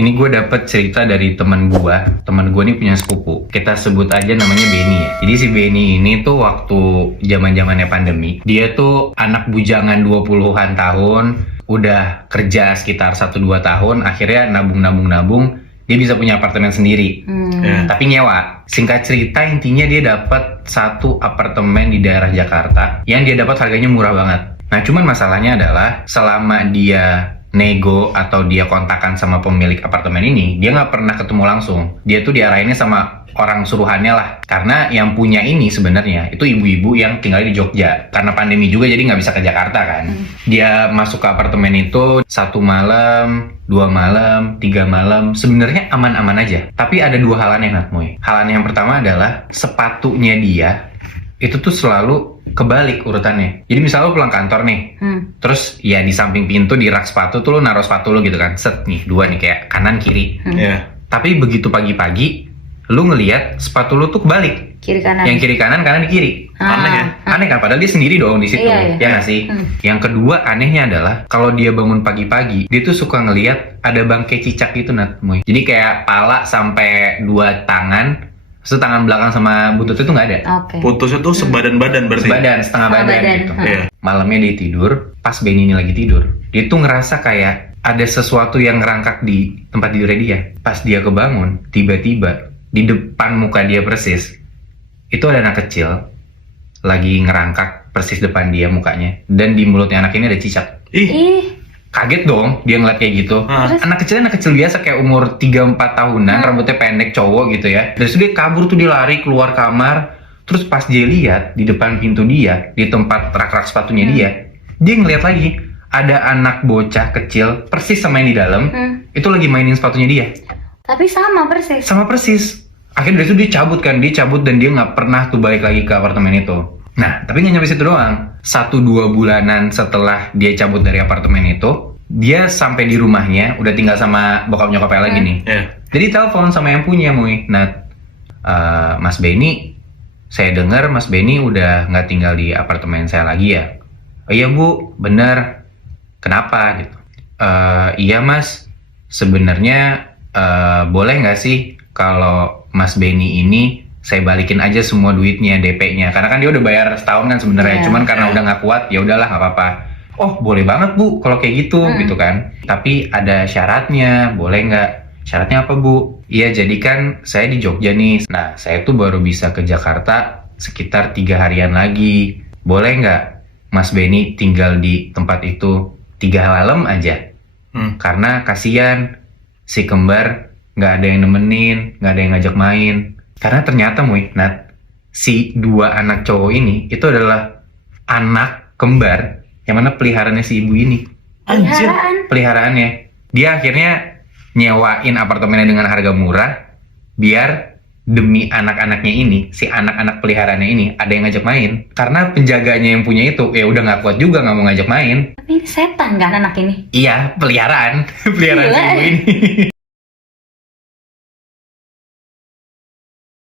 Ini gue dapet cerita dari teman gue. Teman gue ini punya sepupu. Kita sebut aja namanya Benny ya. Jadi si Benny ini tuh waktu zaman-zamannya pandemi, dia tuh anak bujangan 20-an tahun, udah kerja sekitar 1-2 tahun, akhirnya nabung, dia bisa punya apartemen sendiri. Tapi nyewa. Singkat cerita, intinya dia dapat satu apartemen di daerah Jakarta yang dia dapat harganya murah banget. Nah, cuman masalahnya adalah selama dia nego atau dia kontakan sama pemilik apartemen ini, dia nggak pernah ketemu langsung. Dia tuh diarahinnya sama orang suruhannya lah. Karena yang punya ini sebenarnya itu ibu-ibu yang tinggal di Jogja. Karena pandemi juga jadi nggak bisa ke Jakarta kan. Dia masuk ke apartemen itu 1 malam, 2 malam, 3 malam. Sebenarnya aman-aman aja. Tapi ada 2 hal aneh, Natmoy. Hal aneh yang pertama adalah sepatunya dia itu tuh selalu kebalik urutannya. Jadi misalnya lo pulang kantor nih, terus ya di samping pintu di rak sepatu tuh lo naruh sepatu lo gitu kan, set nih 2 nih kayak kanan kiri. Tapi begitu pagi-pagi lo ngelihat sepatu lo tuh kebalik, kiri kanan. yang kiri kanan, kanan di kiri. Aneh ya? Aneh kan? Padahal dia sendiri dong di situ. Iya. Ya nggak sih? Yang kedua anehnya adalah kalau dia bangun pagi-pagi, dia tuh suka ngelihat ada bangkai cicak gitu, Natmoy. Jadi kayak pala sampai 2 tangan. Terus tangan belakang sama buntutnya tuh nggak ada. Putusnya tuh sebadan-badan berarti? Sebadan, setengah badan gitu. Iya. Malamnya dia tidur, pas Benny ini lagi tidur, dia tuh ngerasa kayak ada sesuatu yang ngerangkak di tempat tidurnya dia. Pas dia kebangun, tiba-tiba di depan muka dia persis, itu ada anak kecil lagi ngerangkak persis depan dia mukanya. Dan di mulutnya anak ini ada cicak. Ih, Kaget dong dia ngeliat kayak gitu. Anak kecil biasa kayak umur 3-4 tahunan, rambutnya pendek, cowok gitu ya. Terus dia kabur tuh, dia lari keluar kamar. Terus pas dia lihat di depan pintu dia, di tempat rak-rak sepatunya dia ngeliat lagi ada anak bocah kecil persis sama yang di dalam, itu lagi mainin sepatunya dia. tapi sama persis. Sama persis. Akhirnya dari itu dia cabut dan dia nggak pernah tuh balik lagi ke apartemen itu. Nah, tapi nggak nyampe situ doang. 1-2 bulanan setelah dia cabut dari apartemen itu, dia sampai di rumahnya, udah tinggal sama bokap nyokapnya lagi nih. Jadi telepon sama yang punya, Muy. Nah, Mas Benny, saya dengar Mas Benny udah nggak tinggal di apartemen saya lagi ya? Oh iya Bu, bener. Kenapa gitu? Iya Mas, sebenarnya boleh nggak sih kalau Mas Benny ini saya balikin aja semua duitnya, DP-nya, karena kan dia udah bayar setahun kan sebenarnya, cuman karena udah nggak kuat, ya udahlah nggak apa-apa. Oh boleh banget Bu kalau kayak gitu, gitu kan. Tapi ada syaratnya, boleh nggak? Syaratnya apa Bu? Iya jadi kan saya di Jogja nih, nah saya tuh baru bisa ke Jakarta sekitar 3 harian lagi. Boleh nggak Mas Benny tinggal di tempat itu 3 malam aja? Karena kasihan si kembar nggak ada yang nemenin, nggak ada yang ngajak main. Karena ternyata Nat, si 2 anak cowok ini itu adalah anak kembar yang mana peliharaannya si ibu ini. Anjir. Peliharaannya. Dia akhirnya nyewain apartemennya dengan harga murah biar demi anak-anaknya ini, si anak-anak peliharaannya ini ada yang ngajak main. Karena penjaganya yang punya itu ya udah nggak kuat juga, nggak mau ngajak main. Tapi ini setan kan anak ini? Iya, peliharaan si ibu ini.